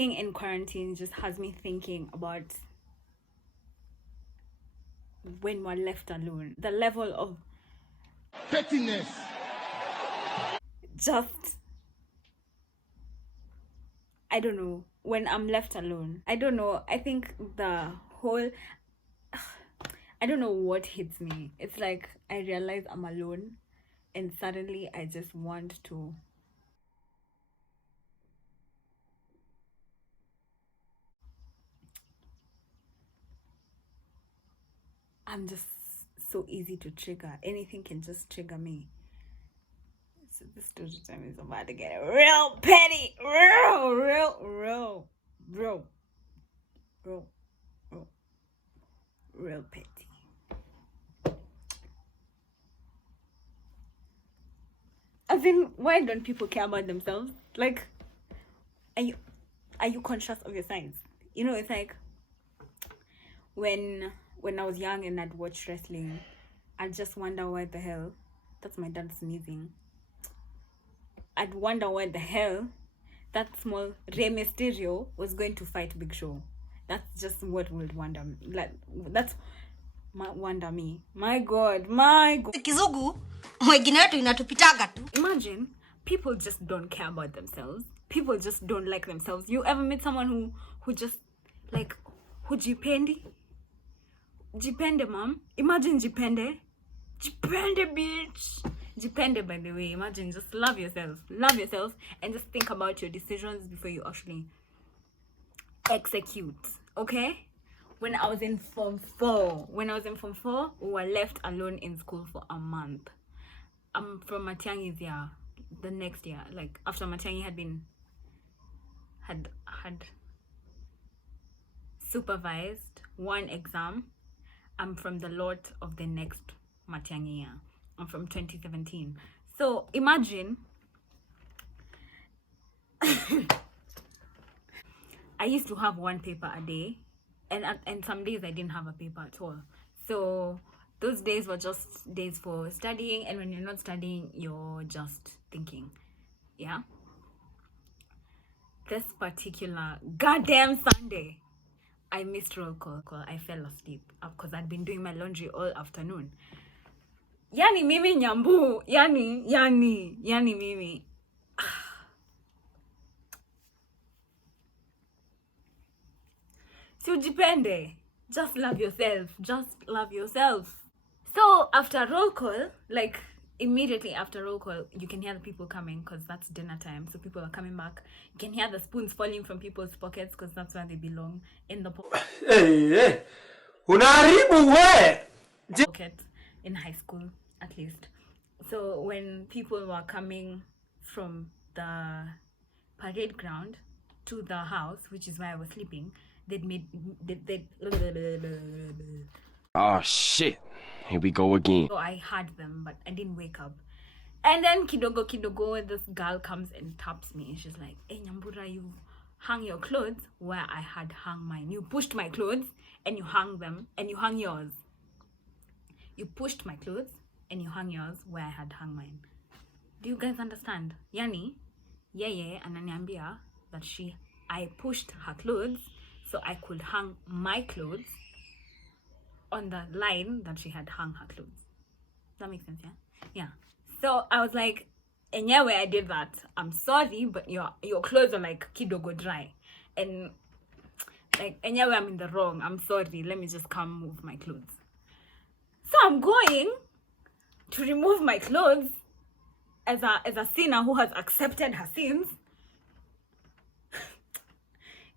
being in quarantine just has me thinking about when we're left alone. The level of Pettiness. Just, I don't know, when I'm left alone. I don't know. I think the whole, I don't know what hits me. It's like I realize I'm alone and suddenly I just want to. I'm just so easy to trigger. Anything can just trigger me. So this story time is about to get real petty. Real petty. I mean, why don't people care about themselves? Like, are you conscious of your signs? You know, it's like when I was young and I'd watch wrestling, I'd just wonder why the hell. That's my dad sneezing. I'd wonder why the hell that small Rey Mysterio was going to fight Big Show. That's just what would wonder me. Like, that's wonder me. My God. Kizugu, wengine wetu inatupitaga tu. Imagine, people just don't care about themselves. People just don't like themselves. You ever meet someone who just, like, hujipendi? Jipende, mom. Imagine jipende. Jipende, bitch. Jipende, by the way. Imagine, just love yourself. Love yourself and just think about your decisions before you actually execute. Okay? When I was in Form 4, we were left alone in school for a month. I'm from Matiangi's year, the next year, like after Matiangi had supervised one exam. I'm from the lot of the next Matiangi year. I'm from 2017. So imagine I used to have one paper a day, and some days I didn't have a paper at all. So those days were just days for studying, and when you're not studying, you're just thinking. Yeah. This particular goddamn Sunday, I missed roll call. I fell asleep because I'd been doing my laundry all afternoon. Yani mimi nyambu, yani mimi. So depende. Just love yourself. So after roll call, like immediately after roll call, you can hear the people coming because that's dinner time. So people are coming back. You can hear the spoons falling from people's pockets because that's where they belong, in the pocket in high school, at least. So when people were coming from the parade ground to the house, which is where I was sleeping, they'd oh shit, here we go again. So I heard them, but I didn't wake up. And then kidogo, this girl comes and taps me. She's like, "Hey Nyambura, you hung your clothes where I had hung mine. You pushed my clothes and you hung them, and you hung yours. You pushed my clothes and you hung yours where I had hung mine." Do you guys understand? Yani, yeye ananiambia that I pushed her clothes so I could hang my clothes on the line that she had hung her clothes. Does that make sense? Yeah. So I was like, anyway, I did that. I'm sorry, but your clothes are like kidogo dry, and like anyway, I'm in the wrong. I'm sorry. Let me just come move my clothes. So I'm going to remove my clothes as a sinner who has accepted her sins.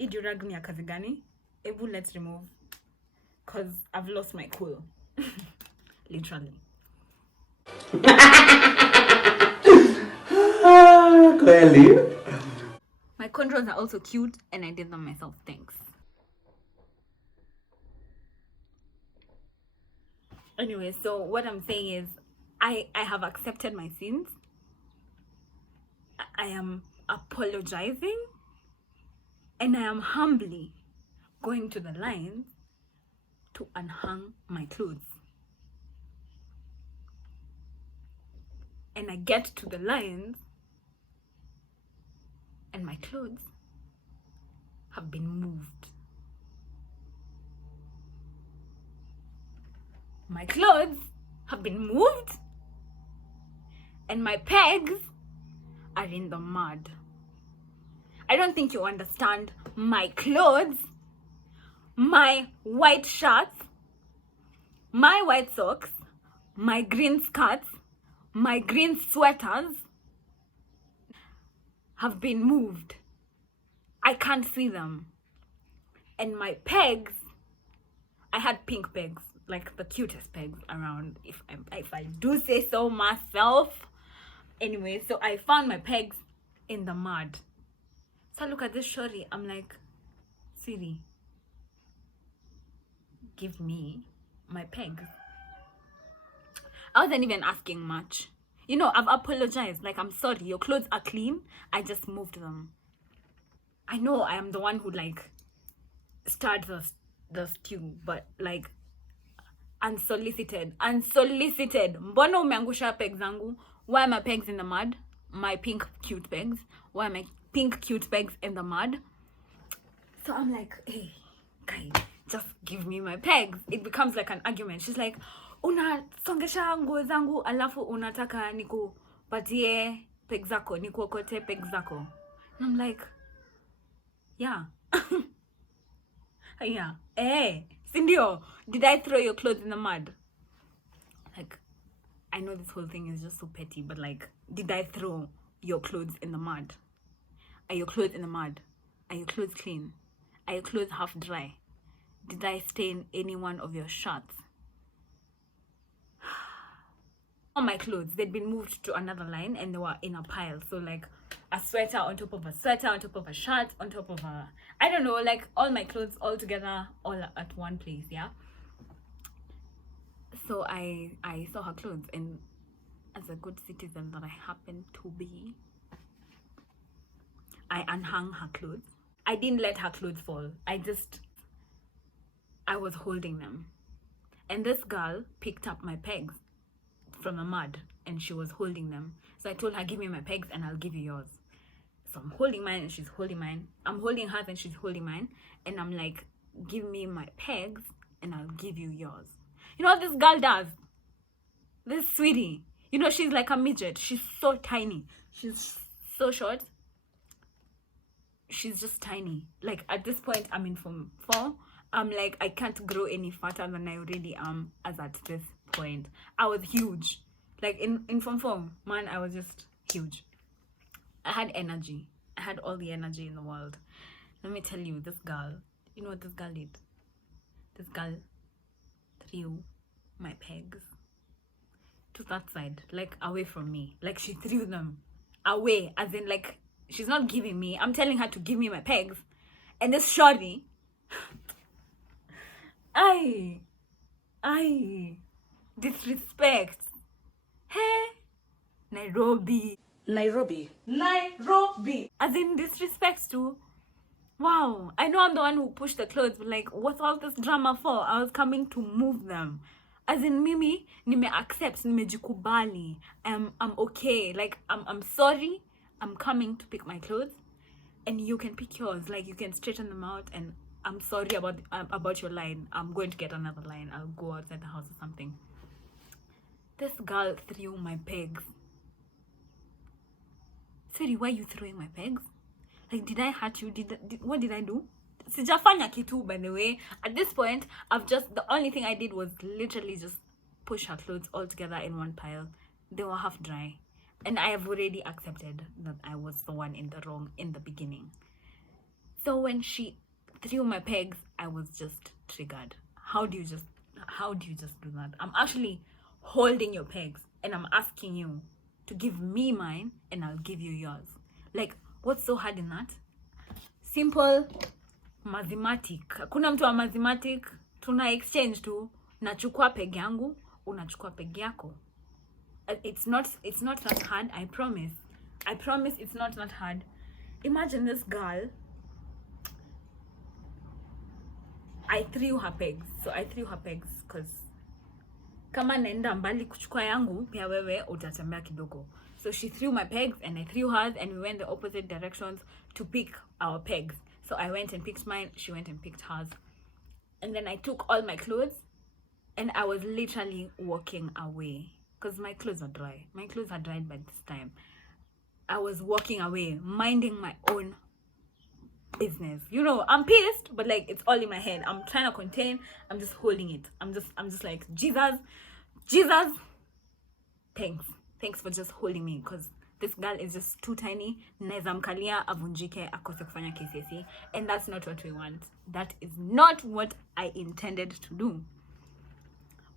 Iduragni ya kazi gani? Ebu, let's remove, because I've lost my cool. Literally. Clearly. My controls are also cute and I did them myself. Thanks. Anyway, so what I'm saying is I have accepted my sins. I am apologizing, and I am humbly going to the lines to unhang my clothes. And I get to the lines and my clothes have been moved. My clothes have been moved, and my pegs are in the mud. I don't think you understand. My clothes, my white shirts, my white socks, my green skirts, my green sweaters have been moved. I can't see them. And my pegs, I had pink pegs, like the cutest pegs around, if I do say so myself. Anyway, so I found my pegs in the mud. So I look at this shorty, I'm like, Siri, give me my pegs. I wasn't even asking much. You know, I've apologized. Like, I'm sorry, your clothes are clean. I just moved them. I know I am the one who, like, started the stew, but, like, unsolicited. Mbona umeangusha pegs zangu? Why are my pegs in the mud? My pink cute pegs. Why are my pink cute pegs in the mud? So I'm like, hey, guy, just give me my pegs. It becomes like an argument. She's like, unasongesha nguo zangu alafu unataka nikupatie pegs zako, nikuokote pegs zako. And I'm like, yeah. Yeah. Sindio, did I throw your clothes in the mud? Like, I know this whole thing is just so petty, but like, did I throw your clothes in the mud? Are your clothes in the mud? Are your clothes clean? Are your clothes half dry? Did I stain any one of your shirts? All my clothes, they'd been moved to another line and they were in a pile. So like a sweater on top of a sweater, on top of a shirt, on top of a, I don't know, like all my clothes all together, all at one place, yeah? So I saw her clothes, and as a good citizen that I happen to be, I unhung her clothes. I didn't let her clothes fall. I was holding them. And this girl picked up my pegs from the mud and she was holding them. So I told her, give me my pegs and I'll give you yours. So I'm holding mine and she's holding mine. I'm holding hers and she's holding mine. And I'm like, give me my pegs and I'll give you yours. You know what this girl does? This sweetie. You know, she's like a midget. She's so tiny. She's so short. She's just tiny. Like at this point, I'm in Form 4. I'm like, I can't grow any fatter than I already am as at this point. I was huge. Like in Form 4, man, I was just huge. I had energy. I had all the energy in the world. Let me tell you, this girl, you know what this girl did? This girl threw my pegs to that side, like away from me. Like she threw them away, as in like she's not giving me. I'm telling her to give me my pegs. And this shorty, I disrespect. Hey, Nairobi. As in disrespect to. Wow, I know I'm the one who pushed the clothes, but like, what's all this drama for? I was coming to move them. As in, mimi, nime accept, nime jikubali. I'm okay. Like, I'm sorry. I'm coming to pick my clothes, and you can pick yours. Like, you can straighten them out, and I'm sorry about your line. I'm going to get another line. I'll go outside the house or something. This girl threw my pegs. Sorry, why are you throwing my pegs? Like, did I hurt you? What did I do? Sijafanya kitu, by the way. At this point, the only thing I did was literally just push her clothes all together in one pile. They were half dry. And I have already accepted that I was the one in the wrong in the beginning. So when she threw my pegs, I was just triggered. How do you just do that? I'm actually holding your pegs and I'm asking you to give me mine and I'll give you yours. Like, what's so hard in that? Simple mathematic. Kuna mtu wa mathematic, tuna exchange tu. Nachukua peg yangu, unachukua peg yako. It's not that hard, I promise. I promise it's not that hard. Imagine this girl. I threw her pegs. So I threw her pegs because kama naenda mbali kuchukua yangu, pia wewe utatembea kidogo. So she threw my pegs and I threw hers and we went the opposite directions to pick our pegs. So I went and picked mine, she went and picked hers. And then I took all my clothes and I was literally walking away because my clothes are dry. My clothes are dried by this time. I was walking away, minding my own business. You know, I'm pissed, but like it's all in my head. I'm trying to contain. I'm just holding it. I'm just like, Jesus, thanks for just holding me, because this girl is just too tiny. Naeza mkalia avunjike akose kufanya KCSE, and that's not what we want. That is not what I intended to do.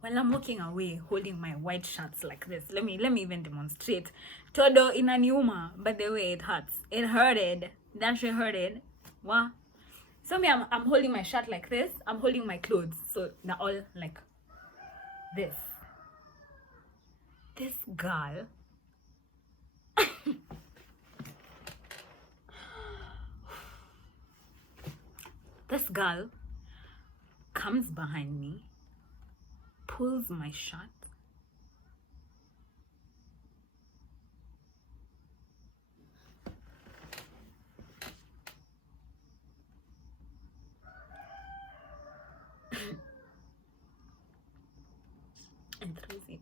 While I'm walking away holding my white shirts like this, let me even demonstrate. Todo inaniuma, but the way it hurts. It hurted. That shit hurted. What? So me, I'm holding my shirt like this. I'm holding my clothes. So they're all like this. This girl. This girl comes behind me, pulls my shirt, and throws it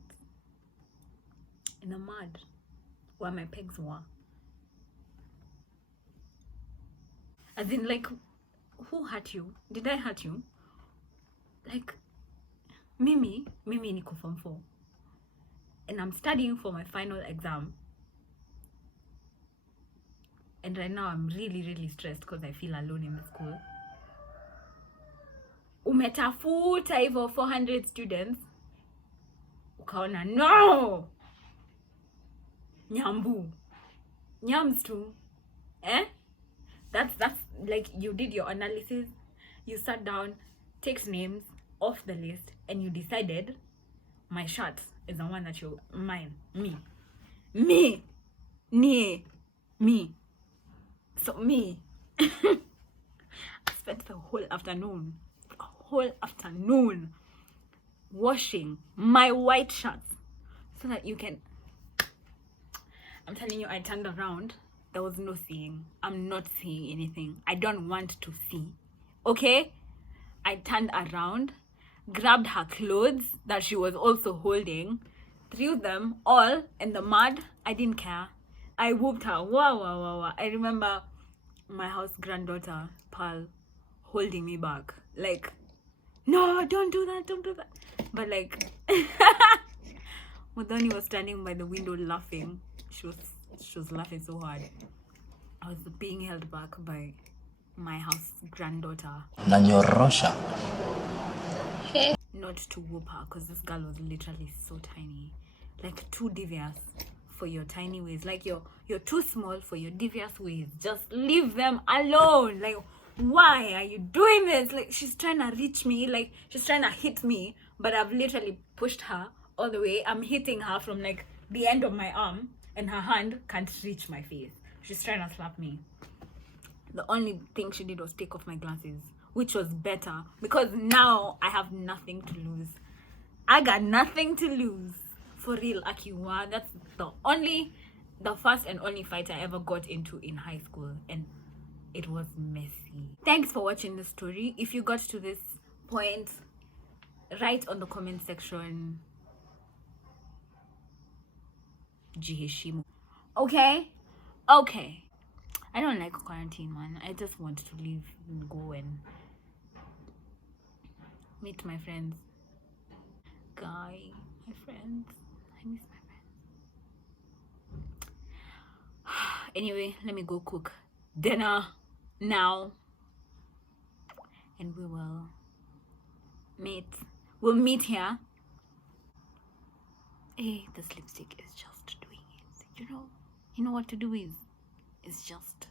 in the mud where my pegs were. As in, like, who hurt you? Did I hurt you? Like, Mimi niko form 4 and I'm studying for my final exam, and right now I'm really stressed because I feel alone in the school. Umetafuta hivyo 400 students, ukaona no, nyams tu, that's like, you did your analysis, you sat down, takes names off the list, and you decided my shirt is the one that you mine. Me. So me. I spent the whole afternoon washing my white shirts so that you can. I'm telling you, I turned around. There was no seeing. I'm not seeing anything. I don't want to see. Okay? I turned around, grabbed her clothes that she was also holding, threw them all in the mud. I didn't care. I whooped her. Wow. I remember my house granddaughter, Pearl, holding me back. Like, no, don't do that. But like, Mudhoni was standing by the window laughing. She was laughing so hard. I was being held back by my house granddaughter. Nanyorosha. Not to whoop her, because this girl was literally so tiny. Like, too devious for your tiny ways. Like, you're too small for your devious ways. Just leave them alone. Like, why are you doing this? Like, she's trying to reach me. Like, she's trying to hit me. But I've literally pushed her all the way. I'm hitting her from, like, the end of my arm. And her hand can't reach my face. She's trying to slap me. The only thing she did was take off my glasses, which was better, because now I have nothing to lose. I got nothing to lose. For real, Akiwa. That's the first and only fight I ever got into in high school, and it was messy. Thanks for watching the story. If you got to this point, write on the comment section Jiheshimu. Okay. I don't like quarantine, man. I just want to leave and go and meet my friends. My friends. I miss my friends. Anyway, let me go cook dinner now, and we will meet. We'll meet here. Hey, this lipstick is just doing it. You know what to do is. It's just